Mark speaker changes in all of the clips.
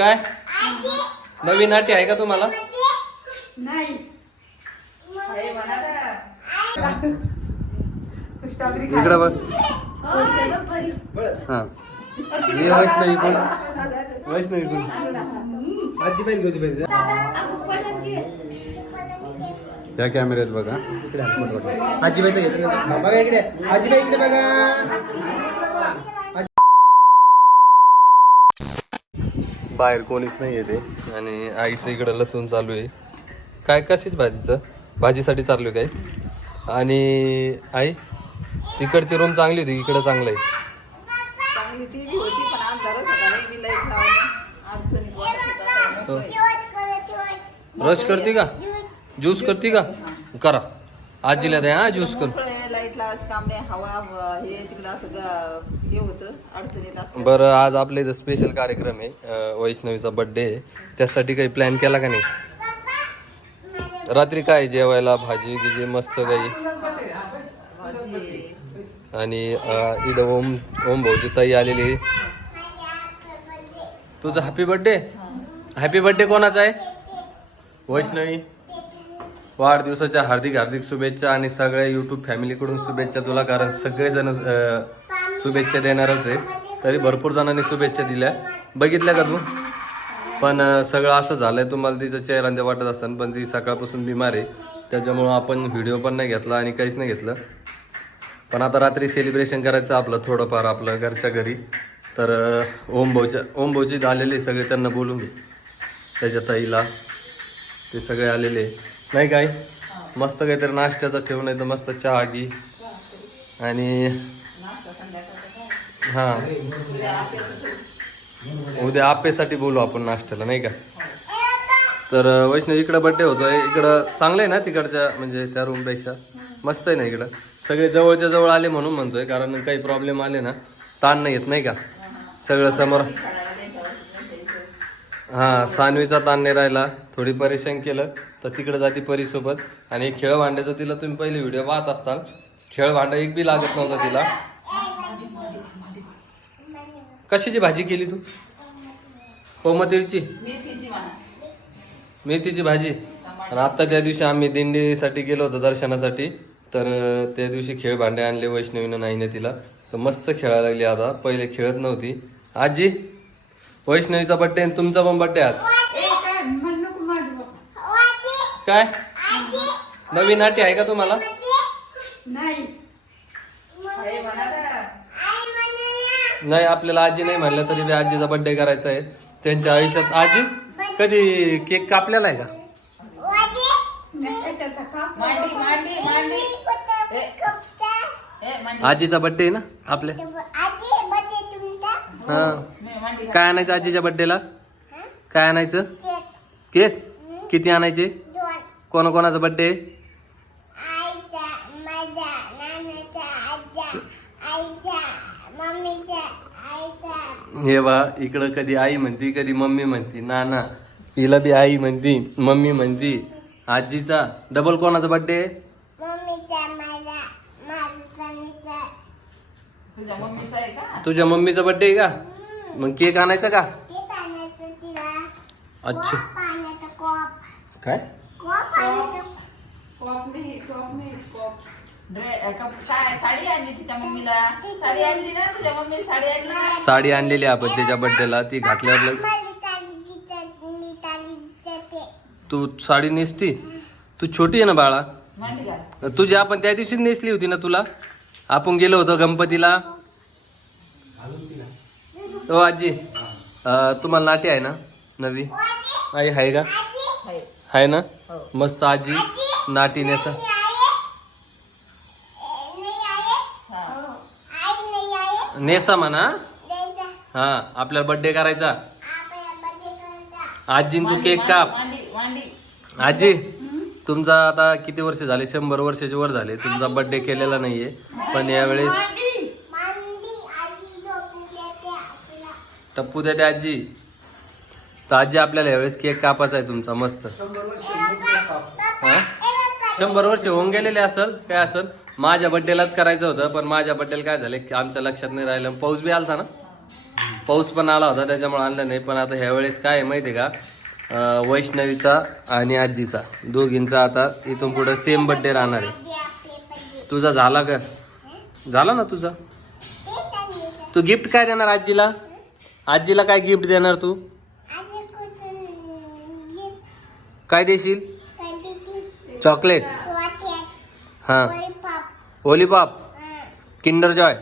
Speaker 1: काय? नवीन नाटी आहे का तुम्हाला?
Speaker 2: नाही.
Speaker 3: हे
Speaker 1: इकडं बघ हा. हे वैष्णवी कोण? वैष्णवी कोण?
Speaker 4: आजी पाहिजे होती पाहिजे या कॅमेऱ्यात बघा. इकडे. आजीबाईचं घेतलं. बघा इकडे. आजीबाई इकडे बघा.
Speaker 1: बाहेर कोणीच नाही येते आणि आईचं इकडं लसूण चालू आहे. काय कशीच भाजीचं? भाजीसाठी चालू आहे काय? आणि आई तिकडची रूम चांगली होती इकडं चांगलं आहे
Speaker 3: चांगली ती बी होती पण अंधारच होता नाही मी लाइट लावली अडचणीत वाटत होता
Speaker 1: रस करते का? ज्यूस करते का? करा. आजीला द्या हा ज्यूस कर.
Speaker 3: लाइट लावायचं काम नाही हवा व- हे तिकडं असं ग- हे होतं अडचणीत असं
Speaker 1: बरं आज आपल्या इथं स्पेशल कार्यक्रम आहे वैष्णवीचा बर्थडे आहे. त्यासाठी काही प्लॅन केला का नाही? रात्री काय जेवायला भाजी गिजी मस्त काही? आणि इथं ओम ओम भाऊची ताई आलेली. तुझा हॅपी बर्थडे हॅपी बर्थडे कोणाचा आहे? वैष्णवी. वाढदिवसाच्या हार्दिक हार्दिक शुभेच्छा आणि सगळ्या युट्यूब फॅमिलीकडून शुभेच्छा. तुला कारण सगळेजण शुभेच्छा देणारच आहे. तरी भरपूर जणांनी शुभेच्छा दिल्या. बघितल्या का तू? पण सगळं असं झालंय तुम्हाला तिचं चेहरा वाटत असताना पण ती सकाळपासून बिमार आहे. त्याच्यामुळं आपण व्हिडिओ पण नाही घेतला आणि काहीच नाही घेतलं. पण आता रात्री सेलिब्रेशन करायचं आपलं थोडंफार आपलं घरच्या घरी. तर ओम भाऊच्या ओम भाऊची आलेले सगळे त्यांना बोलून घे. त्याच्या ताईला. ते सगळे आलेले नाही काय? मस्त काहीतरी नाश्त्याचा ठेवून नाही तर मस्त चहा घी. आणि हा. उद्या आपेसाठी बोलू आपण नाश्त्याला नाही का? तर वैष्णव इकडं बड्डे होतोय. इकडं चांगलं आहे ना तिकडच्या म्हणजे त्या रूमपेक्षा मस्त आहे ना इकडं? सगळे जवळच्या जवळ आले म्हणून म्हणतोय कारण काही प्रॉब्लेम आले ना ताण नाही येत नाही का? सगळं समोर हा सानवीचा ताण नाही राहिला. थोडी परेशान केलं तर तिकडे जाते परीसोबत. आणि खेळ भांड्याचा तिला तुम्ही पहिले व्हिडिओ पाहत असताल. खेळ भांडा एक बी लागत नव्हता तिला. कशाची भाजी केली तू? कोमतीरची?
Speaker 3: मेथीची
Speaker 1: मेथीची भाजी. आणि आता त्या दिवशी आम्ही दिंडीसाठी गेलो होतो दर्शनासाठी. तर त्या दिवशी खेळ भांडे आणले वैष्णवीनं नाहीने तिला. तर मस्त खेळायला लागली आता. पहिले खेळत नव्हती. आजी? वैष्णवीचा बड्डे आणि तुमचा पण बड्डे आज.
Speaker 2: काय?
Speaker 1: नवीन नाटी आहे का तुम्हाला?
Speaker 2: नाही.
Speaker 3: म्हणा ना.
Speaker 1: नाही आपल्याला आजी नाही म्हणलं तरी बी आजीचा बर्थडे करायचा आहे. त्यांच्या आयुष्यात आजी कधी केक कापलेला आहे का?
Speaker 2: नाही, त्याचा काप.
Speaker 3: मांडी मांडी मांडी. मांडी.
Speaker 1: आजीचा बर्थडे आहे ना आपल्या? हा. काय आणायचं आजीच्या बर्थडेला काय आणायचं? केक. किती आणायचे? कोणा कोणाचा बर्थडे हे वा इकडं कधी आई म्हणती कधी मम्मी म्हणती. ना ना हिला बी आई म्हणती मम्मी म्हणती. आजीचा डबल कोणाचा बर्थडे
Speaker 3: तुझ्या मम्मीचा आहे का?
Speaker 1: तुझ्या मम्मीचा बर्थडे आहे का? मग केक आणायचा का? अच्छा. काय?
Speaker 2: कॉप नाही कॉप नाही कॉप.
Speaker 3: ड्रे- क- काय साडी आणली तिच्या मम्मीला? साडी आणली ना तुझ्या मम्मी साडी आणली ना?
Speaker 1: साडी आणलेली आपण त्याच्या बर्थडेला ती घातल्यावर लग- तू. साडी नेसती? तू छोटी आहे ना बाळा?
Speaker 3: का
Speaker 1: तुझी आपण त्या दिवशीच नेसली होती ना तुला? आपण गेलो होतो गणपतीला. हो आजी. तुम्हाला नाटी आहे ना नवी? आई आहे का?
Speaker 3: आहे.
Speaker 1: ना. मस्त आजी नाटी नेस
Speaker 3: हा.
Speaker 1: नेसा म्हणा. हा आपल्याला बर्थडे करायचा. आजीन तू केक काप. आजी. तुमचा आता किती वर्ष झाले? शंभर वर्षाचे वर झाले. तुमचा बर्थडे केलेला नाहीये. पण यावेळेस टप्पू देते आजी. तर आजी आपल्याला यावेळेस केक कापायचा आहे तुमचा. मस्त. हा? शंभर वर्ष होऊन गेलेले असल? काय असल? माझ्या बड्डेलाच करायचं होतं पण माझ्या बड्डेला काय झालं? की आमच्या लक्षात नाही राहिलं. पाऊस बी आलता ना? पाऊस पण आला होता त्याच्यामुळे आणलं नाही. पण आता ह्यावेळेस काय माहिती आहे का? वैष्णवीचा आणि आजीचा. दोघींचा आता इथून पुढे सेम बड्डे राहणार आहे. तुझा झाला का? झाला ना तुझा? तू गिफ्ट काय देणार आजीला? आजीला काय गिफ्ट देणार तू? काय देशील? चॉकलेट. हां. ओलीपॉप किंडर जॉय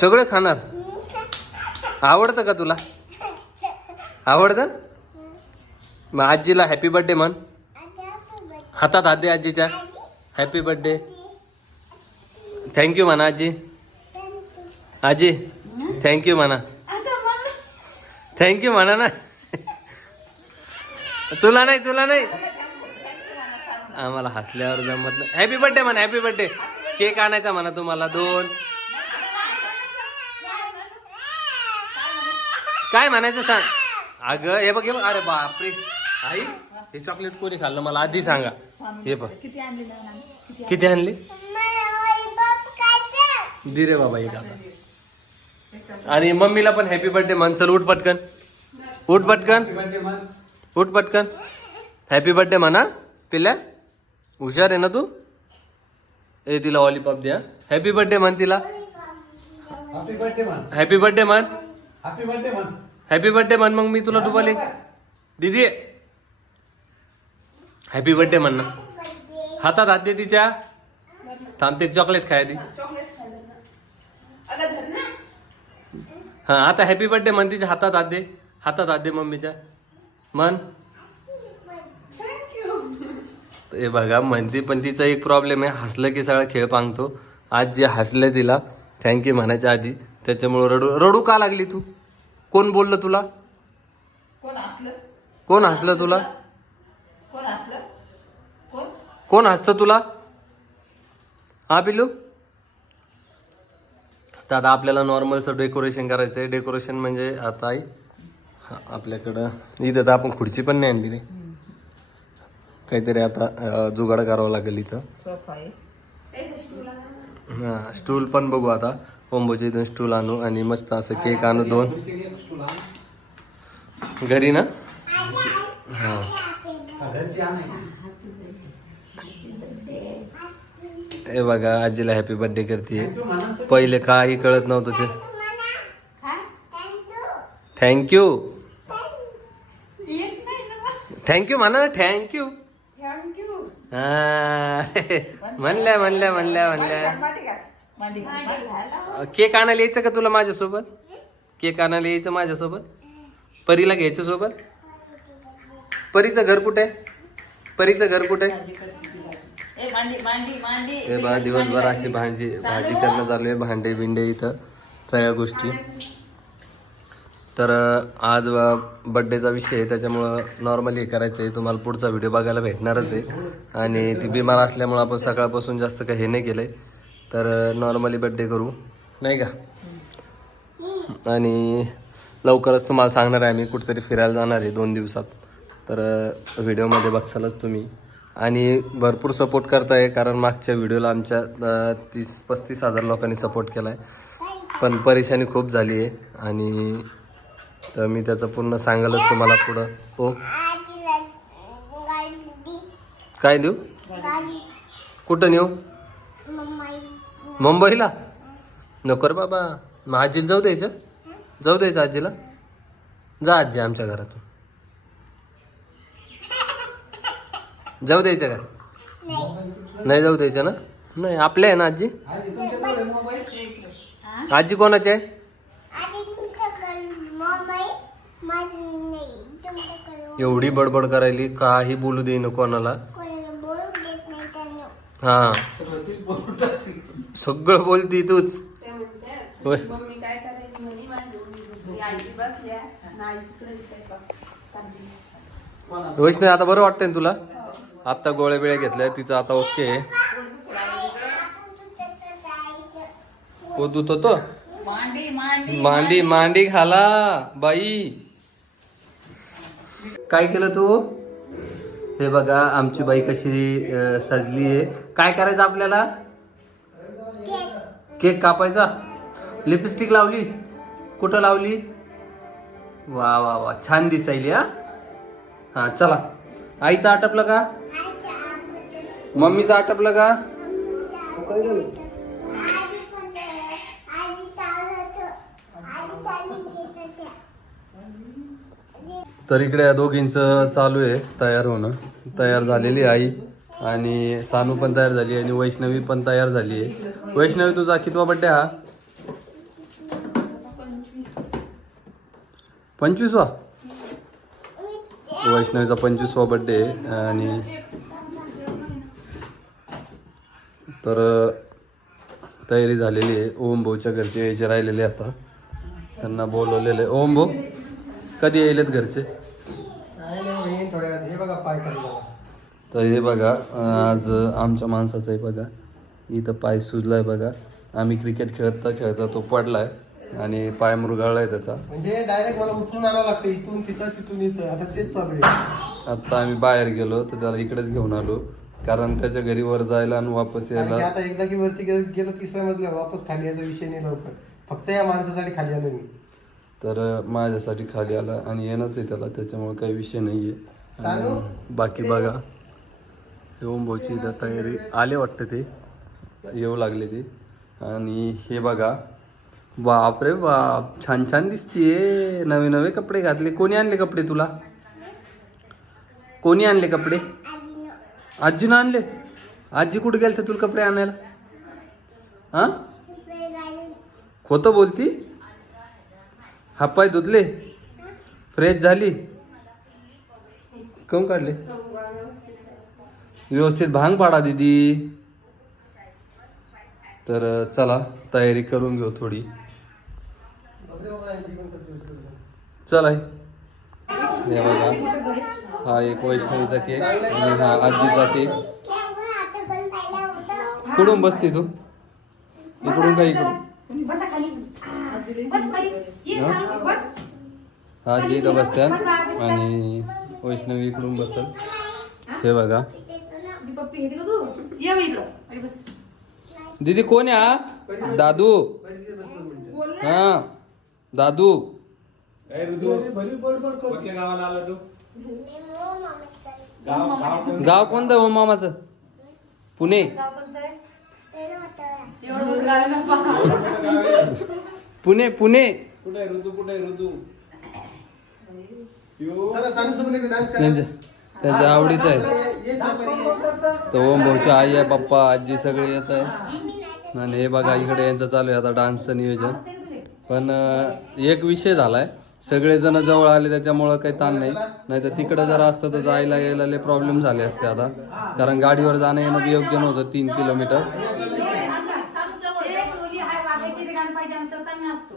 Speaker 1: सगळं खाणार? आवडतं का तुला? आवडतं? मग आजीला हॅपी बर्थडे म्हण. हातात हात दे आजीच्या हॅपी बर्थडे थँक्यू म्हणा आजी. आजी थँक्यू म्हणा. थँक्यू म्हणा ना. तुला नाही तुला नाही. आम्हाला हसल्यावर जमत नाही. हॅपी बर्थडे म्हणा हॅपी बर्थडे केक आणायचा म्हणा तुम्हाला दोन. काय म्हणायचं सांग? अगं हे बघ हे बघ. अरे बापरे. आई हे चॉकलेट कोणी खाल्लं? मला आधी सांगा. हे बघ.
Speaker 3: किती आणले ना किती
Speaker 1: किती आणले? दे रे बाबा एक आता. आणि मम्मीला पण हॅपी बर्थडे म्हण चल उठ पटकन. उठ पटकन. उठ पटकन. हॅपी बर्थडे म्हणा पिल्या हुशार आहे ना तू? ए तिला लॉलीपॉप द्या. हॅपी बर्थडे म्हण तिला.
Speaker 4: हॅपी बर्थडे म्हण
Speaker 1: हॅपी बर्थडे म्हण
Speaker 4: हॅपी बर्थडे म्हण
Speaker 1: हॅपी बर्थडे म्हण मग मी तुला डुबाले. दीदी. हॅपी बर्थडे म्हण ना हातात हात दे तिच्या. थांबते चॉकलेट खाय ती हा आता हॅपी बर्थडे म्हण तिच्या हातात हात दे. हातात हात दे मम्मीच्या. म्हण हे बघा म्हणते पण तिचा एक प्रॉब्लेम आहे. हसलं की सगळा खेळ पांगतो. आज जे हसलं तिला थँक्यू म्हणायच्या आधी. त्याच्यामुळे रडू रडू का लागली तू? कोण बोललं तुला?
Speaker 3: कोण असलं
Speaker 1: कोण हसलं तुला?
Speaker 3: कोण असलं कोण?
Speaker 1: कोण हसतं तुला? हा पिलू तर आता आपल्याला नॉर्मलचं डेकोरेशन करायचं आहे डेकोरेशन म्हणजे आता आई आपल्याकडं इथं तर आपण खुर्ची पण नाही आणली काहीतरी आता जुगाड करावं लागेल इथं. हा स्टूल पण बघू आता. कोंबोच्या इथून स्टूल आणू आणि मस्त असं केक आणू दोन. घरी ना? हा. हे बघा आजीला हॅपी बर्थडे करते पहिले काही कळत नव्हतं ते. थँक्यू थँक्यू म्हणा ना थँक्यू
Speaker 2: थँक्यू
Speaker 1: म्हणल्या म्हणल्या म्हणल्या म्हणल्या.
Speaker 3: मांडी.
Speaker 1: केक आणायला यायचं का तुला माझ्यासोबत? केक आणायला यायचं माझ्यासोबत? परीला घ्यायचं सोबत? परीचं घर कुठे? आहे परीचं घर कुठे? आहे
Speaker 3: ए मांडी मांडी मांडी.
Speaker 1: हे बघा दिवसभर अशी भाजी भाजी करणं चालू आहे भांडे बिंडे इथं सगळ्या गोष्टी. तर आज बड्डेचा विषय आहे त्याच्यामुळं नॉर्मली हे करायचं आहे. तुम्हाला पुढचा व्हिडिओ बघायला भेटणारच आहे. आणि ती बिमार असल्यामुळं आपण सकाळपासून जास्त काही हे नाही केलं आहे तर नॉर्मली बड्डे करू. नाही का? आणि लवकरच तुम्हाला सांगणार आहे आम्ही कुठेतरी फिरायला जाणार आहे दोन दिवसात. तर व्हिडिओमध्ये बघसालच तुम्ही. आणि भरपूर सपोर्ट करताय कारण मागच्या व्हिडिओला आमच्या तीस पस्तीस हजार लोकांनी सपोर्ट केला आहे पण परेशानी खूप झाली आहे. आणि तर मी त्याचं पूर्ण सांगालच तुम्हाला पुढं. हो? काय देऊ? कुठं नेऊ? मुंबईला? नको रे बाबा. मग आजीला जाऊ द्यायचं? जाऊ द्यायचं आजीला? जा आजी आमच्या घरातून. जाऊ द्यायचं का? नाही जाऊ द्यायचं ना? नाही आपले आहे ना आजी? आजी कोणाची आहे? एवढी बडबड करायली काही बोलू देईन कोणाला. हा. सगळं बोलती तूच. होय.
Speaker 2: मम्मी काय करायची म्हणे? माझी आजी बसल्या. नाही तिकडे स्वयंपाक
Speaker 1: वैष्णवी आता बरं वाटतंय ना तुला? आत्ता गोळ्या बिळ्या घेतल्या तिचं आता ओके आहे. हो दूत होतो?
Speaker 3: मांडी मांडी
Speaker 1: मांडी मांडी. घाला बाई. काय केलं तू? हे बघा आमची बाई कशी अं, सजली आहे. काय करायचं आपल्याला? केक कापायचा. लिपस्टिक लावली. कुठं लावली? वा वा वा. छान दिसायली हा? हा चला. आईचं आटपलं का? मम्मीचं आटपलं का? तर इकडे या दोघींचं चालू आहे तयार होणं. तयार झालेली आई. आणि सानू पण तयार झाली आणि वैष्णवी पण तयार झाली. आहे वैष्णवी तुझा कितवा बड्डे हा? पंचवीसवा? वैष्णवीचा पंचवीसवा बड्डे आहे आणि तर तयारी झालेली आहे. ओम भाऊच्या घरचे यायचे राहिलेले आता. त्यांना बोलवलेले आहे. ओम भाऊ कधी यायलेत घरचे
Speaker 4: हे बघा पाय करायला
Speaker 1: तर हे बघा आज आमच्या माणसाचं आहे बघा. इथं पाय सुजलाय बघा. आम्ही क्रिकेट खेळता खेळता तो पडलाय आणि पाय मुरगाळलाय त्याचा.
Speaker 4: म्हणजे डायरेक्ट मला उचलून आणावं लागतं इथून तिथं तिथून इथं. आता तेच चालू आहे.
Speaker 1: आता आम्ही बाहेर गेलो तर त्याला इकडेच घेऊन आलो. कारण त्याच्या घरी वर जायला आणि वापस यायला
Speaker 4: आता एकदा की वरती गेलो गेलो तिसऱ्या मजल्यावर वापस खाली यायचा विषय नाही लवकर. फक्त या माणसासाठी खाली आलो मी.
Speaker 1: तर माझ्यासाठी खाली आला आणि येणंच आहे त्याला. त्याच्यामुळे काही विषय नाहीये.
Speaker 4: सानू?
Speaker 1: आणि बाकी बघा. ओम इथं तयारी आले वाटतं ते. येऊ लागले ते. आणि हे बघा. बापरे बाप. छान छान दिसतीये. नवे नवे कपडे घातले. कोणी आणले कपडे तुला? कोणी आणले कपडे? आजीनं आणले. आजी कुठे गेलते तुला कपडे आणायला? हा खोटं बोलती? हातपाय धुतले. फ्रेश झाली. कम काढले? व्यवस्थित भांग पाडा दीदी. तर चला तयारी करून घेऊ थोडी. चला हे. बघा हा एक वैष्णवीचा केक आणि हा आजीचा केक. कुठून बसते तू? इकडून का इकडून? हा?
Speaker 2: खाली बस
Speaker 1: इथं बसत्या आणि वैष्णवी इकडून बसल हे बघा.
Speaker 2: ती पप्पी घेते का तू? ये बघ इकडं. आणि बस.
Speaker 1: दीदी कोण आहे हा? दादू. हा. दादू. गाव कोणतं? हो मामाचं? पुणे.
Speaker 2: एवढं गावी.
Speaker 1: पुणे पुणे.
Speaker 4: कुठे आहे ऋतू कुठे आहे ऋतू चला सानू सोबत डान्स करा.
Speaker 1: त्यांच्या त्यांच्या आवडीचं आहे. तर ओम भाऊची आई आहे पप्पा आजी सगळे येत आहे. आणि हे बघा इकडे यांचं चालू आहे आता डान्सचं नियोजन. पण एक विषय झालाय. सगळेजण जवळ आले त्याच्यामुळं काही ताण नाही. नाही तर तिकडं जर असतं तर जायला यायला प्रॉब्लेम झाले असते आता. कारण गाडीवर जाणं येणं योग्य नव्हतं तीन किलोमीटर
Speaker 2: ए, टोली हाय, वागायची ते गाणं पाहिजे आमचं तर आम्ही असतो.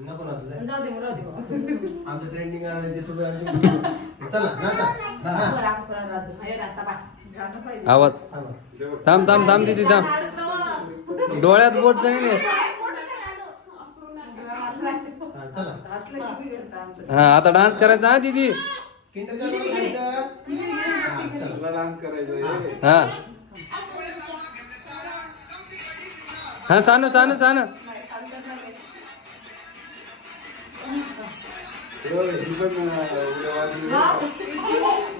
Speaker 4: नको नाचू जाय.
Speaker 2: जाऊ दे मग, राहू दे मग.
Speaker 4: आमचं ट्रेंडिंग आहे ते सगळं आमचं- चला नाचा हा.
Speaker 2: बरं, आपण परत राहतो. हे रास्ता बाय.
Speaker 3: गाणं पाहिजे
Speaker 1: आवाज
Speaker 4: थांबा.
Speaker 1: थांब थांब थांब दिदी थांब डोळ्यात बोट जाईन हे.
Speaker 4: हा, चला
Speaker 3: असलं की बिघडतं आमचं
Speaker 1: हा आता डान्स करायचा हा दीदी
Speaker 4: किंडर. हा, चला.
Speaker 1: हा हा सांग सांग सांग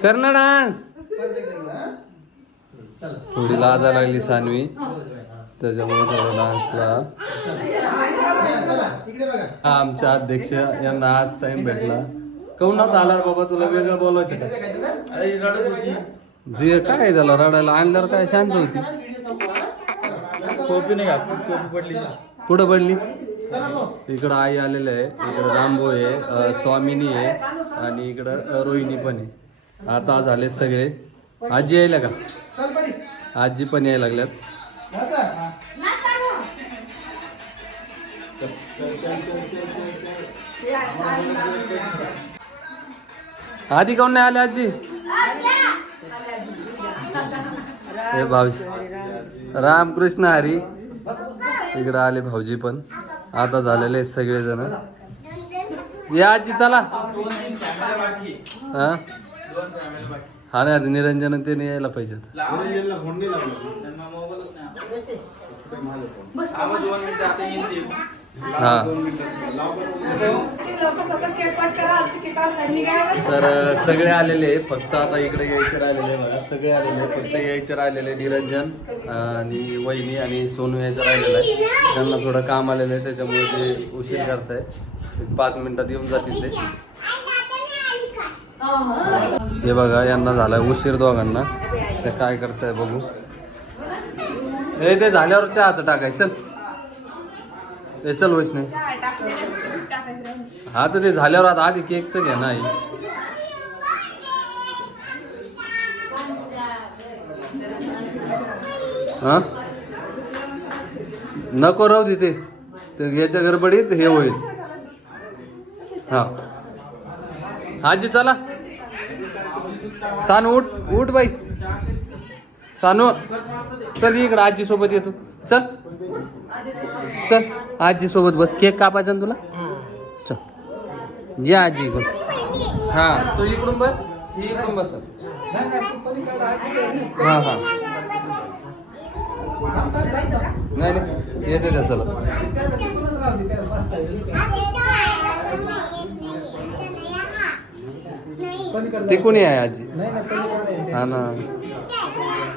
Speaker 1: कर ना डान्स. थोडी लाजा लागली सानवी. त्याच्यामुळे थोडा डान्सला. आमच्या अध्यक्ष यांना आज टाइम भेटला. काऊन नव्हता आला बाबा? तुला वेगळं बोलवायचं का?
Speaker 4: खायचं ना?
Speaker 1: दे काय झालं? रडायला आणल्यावर काय शांत होती?
Speaker 5: टोपी नाही टोपी पडली.
Speaker 1: कुठं पडली. इकडं आई आलेलं आहे इकडं रामभो आहे स्वामिनी आहे आणि इकडं रोहिणी पण आहे. आता झाले सगळे. आजी यायला का? आजी पण यायला लागल्यात. आधी काऊन नाही आले आजी? हे भाऊजी. रामकृष्ण हरी. इकडं आले भाऊजी पण. आता झालेले सगळेजण. या आजी चला. हा? हा नाही निरंजन ते यायला पाहिजे.
Speaker 4: निरंजनला
Speaker 1: हा. तर सगळे आलेले. फक्त आता इकडे यायचे राहिलेले बघा. सगळे आलेले. फक्त यायचे राहिलेले. निरंजन आणि वहिनी आणि सोनू यायचं राहिलेलं आहे. त्यांना थोडं काम आलेलं आहे. त्याच्यामुळे ते उशीर करताय पाच मिनिटात येऊन जातील ते. हे बघा यांना झालाय उशीर दोघांना. ते काय करताय बघू. हे ते झाल्यावर चहाचं टाकाय चल हे चल वैष्णवी. हा तर ते झाल्यावर आता आधी केकचं घ्या ना आई. हा? नको राहू तिथे ते. याच्या गडबडीत हे होईल. हा. आजी चला. सानू उठ उठ बाई. सानू चल इकडं आजी सोबत येतो. चल. चल आजी सोबत बस. केक कापायचा ना तुला? चल. ये आजी इकडून. हा. तू इकडून बस. इकडून बस हा हा. नाही नाही. येते त्या चला. ते कोणी आहे आजी? हा ना.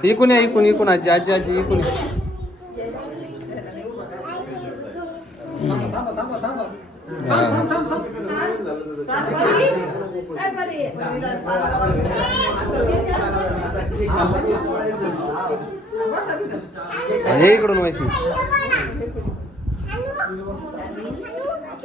Speaker 1: इकून या इकून इकून आजी आजी आजी इकून ये. इकडून वैशी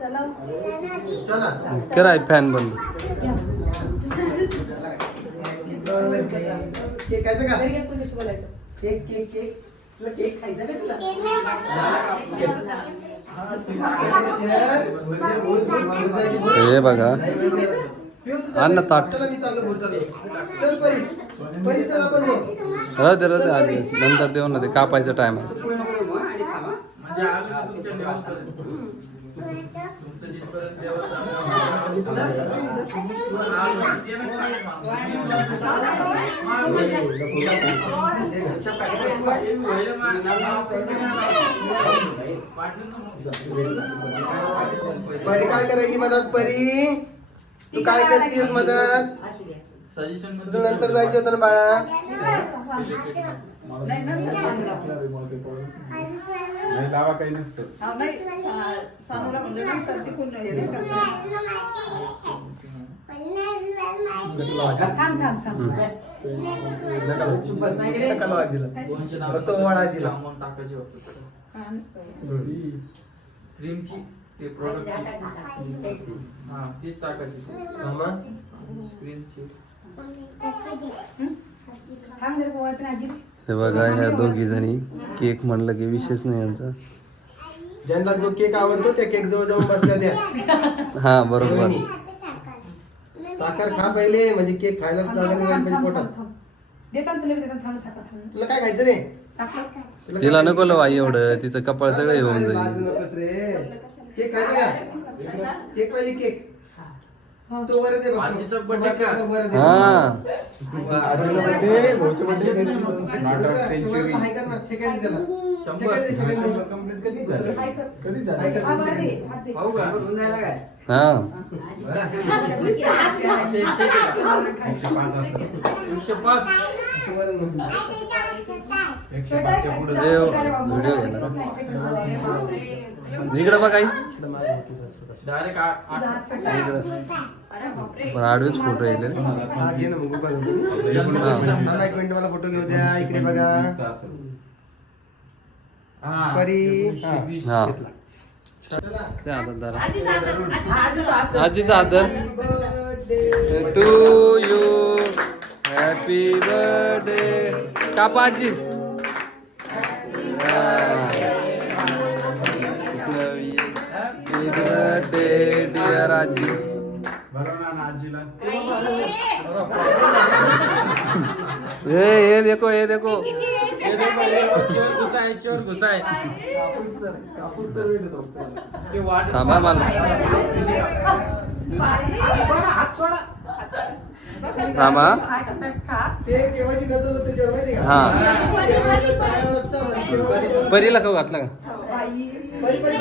Speaker 4: चला.
Speaker 1: कराय फॅन बंद.
Speaker 4: केक खायचं का? Cake cake cake. तुला केक खायचा का तुला?
Speaker 1: हे बघा. अन्न ताट. राहू दे राहू दे आधी. नंतर देऊ ना ते कापायचं टाइम
Speaker 4: परी काय करायची मदत परी? तू काय करतेस मदत? तुझं नंतर जायचं होतं ना बाळा?
Speaker 3: नाही नंतर
Speaker 5: नाही लावा काही नसतं.
Speaker 3: हा, नाही सा- सानूला म्हणजे नंतर तिकून हे नाही करणार.
Speaker 4: नका लावू आजीला. फक्त ओवाळ आजीला.
Speaker 3: हा, नुसतं.
Speaker 6: क्रीमची ते प्रोडक्टची हा तीच टाकायची. क्रीमची
Speaker 1: हे बघा ह्या दोघी जणी केक म्हणलं की विशेष नाही यांचा.
Speaker 4: ज्यांना जो केक आवडतो त्या केक जवळ जाऊन बसल्या त्या.
Speaker 1: हा बरोबर.
Speaker 4: साखर खा पहिले म्हणजे केक खायला जागा मिळाली पाहिजे पोटात. तुला काय खायचं रे? तुला
Speaker 1: तिला
Speaker 4: काय
Speaker 1: नको लावा एवढं तिचं कपाळ सगळं होऊन
Speaker 4: लाज
Speaker 1: जाईल.
Speaker 4: नकोस रे. केक खायचं का? केक पाहिजे केक. तो वर दे बघ.
Speaker 6: आजीचा birthday का?
Speaker 4: तो वर दे.
Speaker 1: हा
Speaker 5: नाटक सेंचुरी
Speaker 4: हाय कर ना, शेकायला दे त्याला. शेकायला
Speaker 1: हा. इकडं बघा
Speaker 4: इकडं
Speaker 1: पण आडवेच फोटो येईल
Speaker 4: फोटो घेऊ द्या. इकडे बघा. परी. हा.
Speaker 1: हा
Speaker 4: घेतला.
Speaker 1: ते धरा
Speaker 3: आजीचं
Speaker 1: आदर. टू यू हॅपी बर्थडे कापा आजी बर्थडे डिअर आजी
Speaker 5: ना आजीला
Speaker 1: ए ये देखो ये देखो
Speaker 6: हे देखो, हे चोर घुसा आहे चोर घुसा आहे. ते वाट
Speaker 1: थांबा मला थांबा.
Speaker 4: ते केव्हाची गजल होते त्याच्यावर माहिती का?
Speaker 1: हा. परीला खाऊ घातला का?
Speaker 4: परी- परी-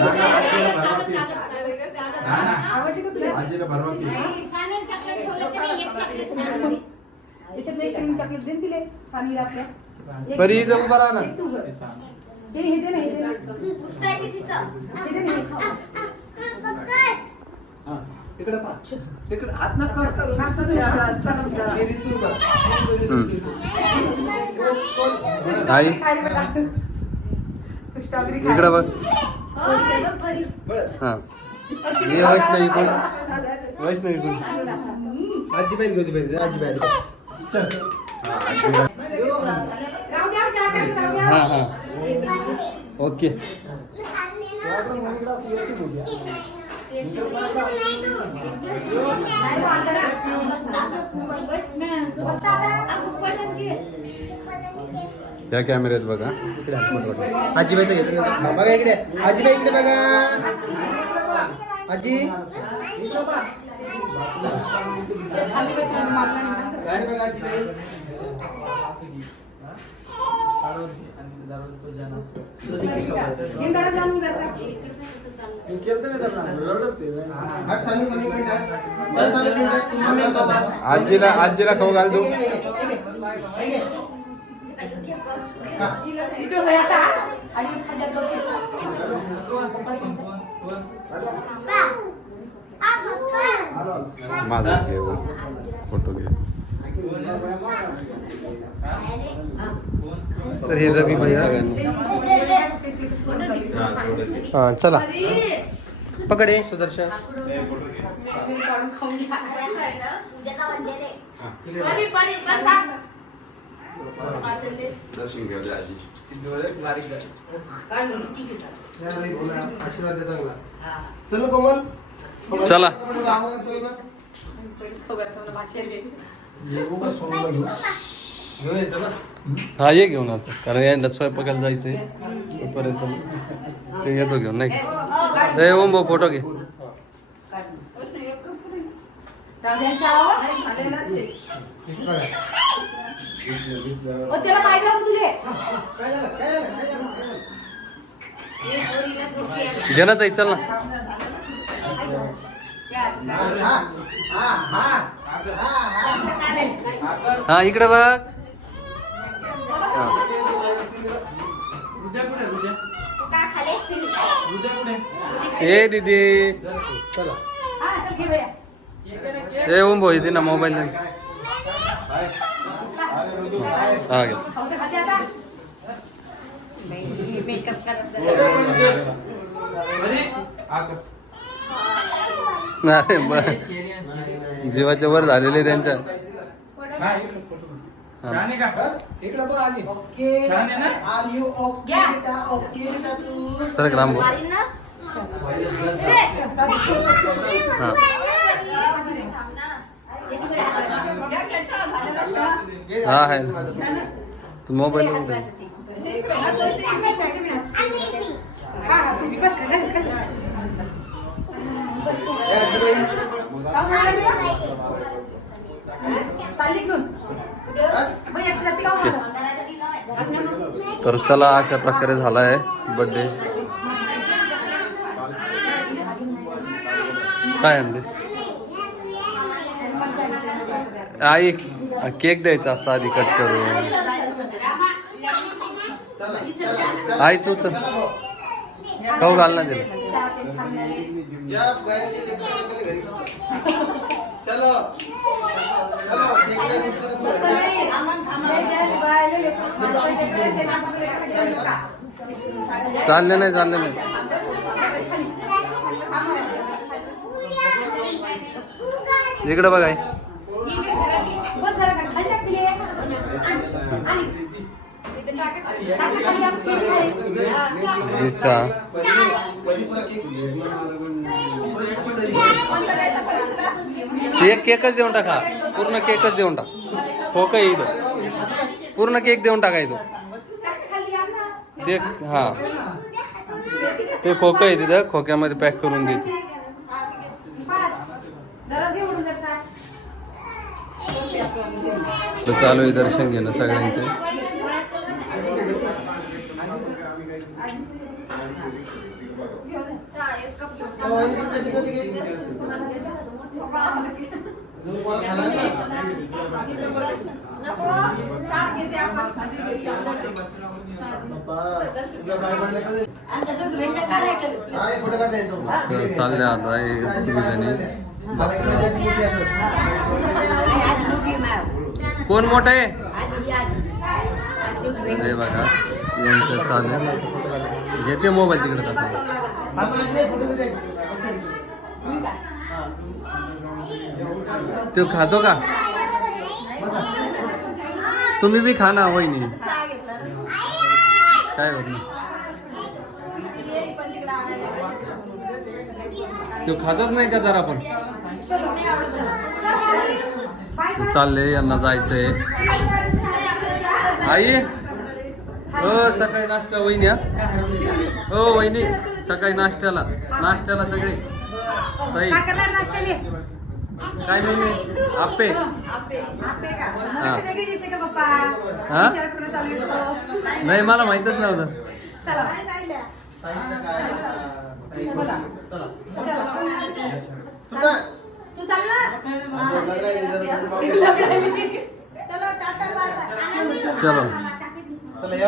Speaker 5: आजीला भरवा की
Speaker 1: परी इथं उभा राहा ना
Speaker 6: तिकडे पहा. तिकडे हात न कर.
Speaker 4: परी तू बघ.
Speaker 1: हम्म. आई. इकडे बघ. हा. हे वैष्णवी कोण? वैष्णवी कोण?
Speaker 4: आजी बाई घेऊ दे परी, आजी बाई चल
Speaker 1: हा हा. ओके.
Speaker 5: त्या कॅमेऱ्यात बघा.
Speaker 4: इकडे आजीबाईचं घेतलं बघा इकडे. आजीबाई इकडे बघा. आजी. बघा आजीबाई हात सांगू, सांगू, इकडे जा. सांग, सांग, इकडे जा. मम्मी, बाबा.
Speaker 5: आजीला आजीला खाऊ घाल तू. माझा घे फोटो घे.
Speaker 1: तर हे रवी
Speaker 5: हा.
Speaker 4: हा चला पकडे सुदर्शन
Speaker 3: परी, परी, बसा.
Speaker 5: दर्शन घेऊ आजी
Speaker 4: आशीर्वाद चांगला चल कोमल.
Speaker 1: चला.
Speaker 4: चल ये घेऊन यायचं ना
Speaker 1: हा ये घेऊन आता. कारण यांना स्वयंपाकाला जायचंय. तोपर्यंत ते येतो घेऊन नाही का? ए ओम भाऊ फोटो घे.
Speaker 2: त्याला पाहिजे होतं तुले
Speaker 1: घे ना ताई चल ना.
Speaker 4: हा
Speaker 1: इकडे बघ हा.
Speaker 6: रुद्या कुठे रुद्या रुद्या कुठे
Speaker 1: ए दीदी.
Speaker 4: चला.
Speaker 1: ए ओम भाऊ येते ना मोबाईल हा घे.
Speaker 6: अरे.
Speaker 1: जीवाच्या वर झालेले त्यांच्या.
Speaker 6: हा. छान आहे का? इकडे बघ आधी.
Speaker 4: ओके.
Speaker 6: छान आहे ना?
Speaker 4: Are you okay. बेटा? ओके बेटा तू.
Speaker 1: सर राम भाऊ हा. हा, आहे. तू मोबाईल
Speaker 3: ते इकडे
Speaker 1: तर चला अशा प्रकारे झाला आहे बर्थडे काय आणले? आई केक द्यायचा असता आधी कट करून. आई तू चल. खाऊ घाल ना तिला.
Speaker 4: चलो। चलो दुसरं?
Speaker 1: चालले नाही चालले नाही. इकडे बघ. आई
Speaker 2: चहा केकच देऊन टाका. पूर्ण केकच देऊन टाक. हो खोक आहे इथं? पूर्ण केक देऊन टाका इथं. ते हा. ते खोकं आहे तिथं. खोक्यामध्ये पॅक करून देते. चालू आहे दर्शन घेणं सगळ्यांचे तर चालले आता हे जणी कोण मोठं आहे? हे बघा यांचं चालेल घेते मोबाईल तिकडे टाकून तो खातो का? तुम्ही बी खा ना वहिनी. काय होत नाही तो खातच नाही का जरा पण? चालले यांना जायचंय. आई? हो सकाळी नाश्ता वहिनी हो वहिनी सकाळी नाश्त्याला. नाश्त्याला सगळे. ताई. काय नाही आप्पे. हा. नाही मला माहितच नव्हतं.
Speaker 4: तू चाल. ना
Speaker 2: चलो.
Speaker 5: चला या.